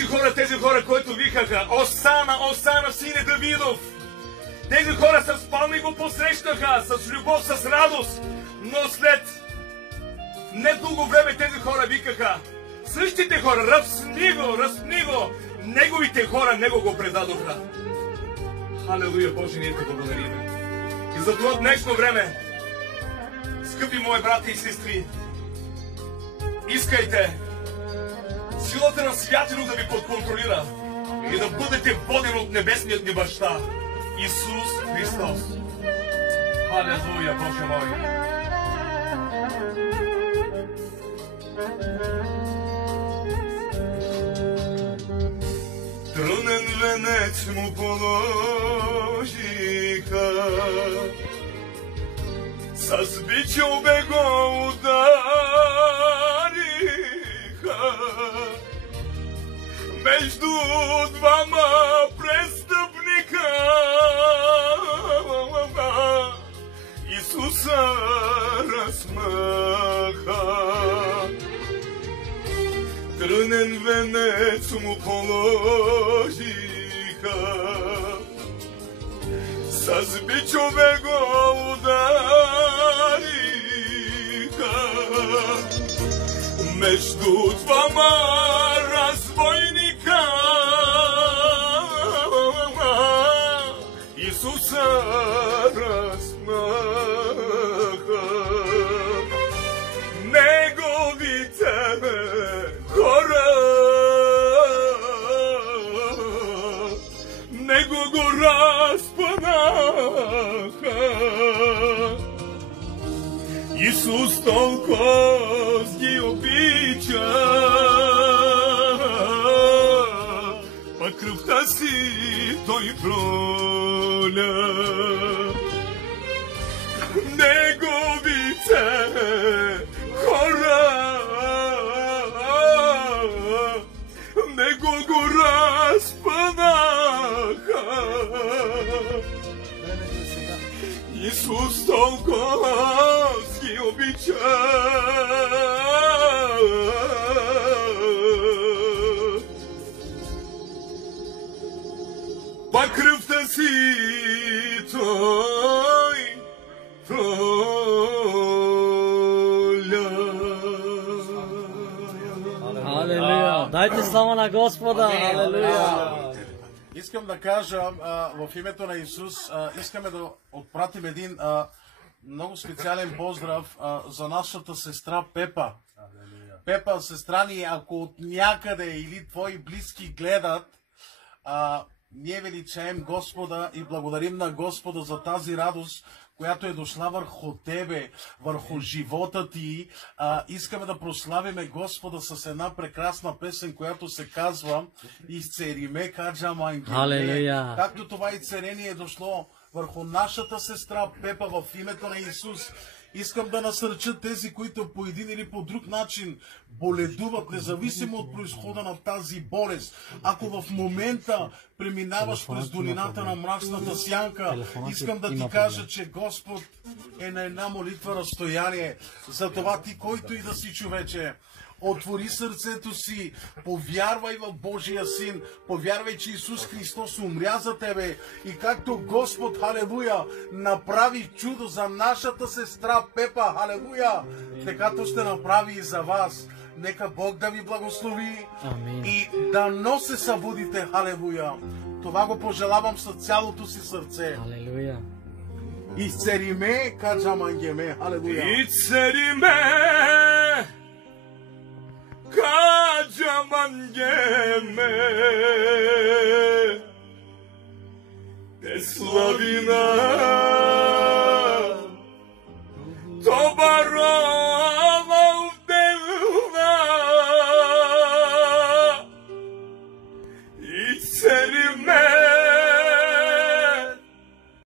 Виж тези хора, които викаха: Осана, Осана, сине Давидов. Тези хора с палми го посрещаха, с любов, с радост. Но след недълго време тези хора викаха: същите хора, разпни го. Неговите хора него го предадоха. Халелуя, Боже, ние те благодариме. И за това днешно време, скъпи мои брати и сестри, искайте силата на Святия Дух да ви подконтролира и да бъдете водени от небесният ни баща Исус Христос. Халелуя, Боже мой! Трънен венец му положиха, с бичове го удариха, между двама престъпника Исуса размаха. Трънен венец му положиха, с бичове го удариха, между двама разбойника Исуса размаха. Неговите хора него го разпънаха. Исус толкова ги обича, па кръвта си той проля. Неговите хора него го разпънаха. Исус толкова ги обича, па кръвта си той проля. Алелуя! Дайте слава на Господа! Алелуя! Искам да кажа в името на Исус, искаме да отпратим един много специален поздрав за нашата сестра Пепа. Пепа, сестра ни, ако от някъде или твои близки гледат, ние величаем Господа и благодарим на Господа за тази радост, която е дошла върху тебе, върху живота ти. Искаме да прославиме Господа с една прекрасна песен, която се казва "Изцериме каджама ангеле". Както това изцерение е дошло върху нашата сестра Пепа в името на Исус. Искам да насърча тези, които по един или по друг начин боледуват, независимо от произхода на тази болест. Ако в момента преминаваш през долината на мрачната сянка, искам да ти кажа, че Господ е на една молитва разстояние. Затова ти, който и да си, човече, отвори сърцето си, повярвай в Божия Син, повярвай, че Исус Христос умря за тебе и както Господ, халелуя, направи чудо за нашата сестра Пепа, халелуя, така то ще направи и за вас. Нека Бог да ви благослови. Амин. И дано се събудите, халелуя. Това го пожелавам с цялото си сърце. Алелуя. Изцериме каджамангеме, халелуя. Изцериме каджамангеме, те слави на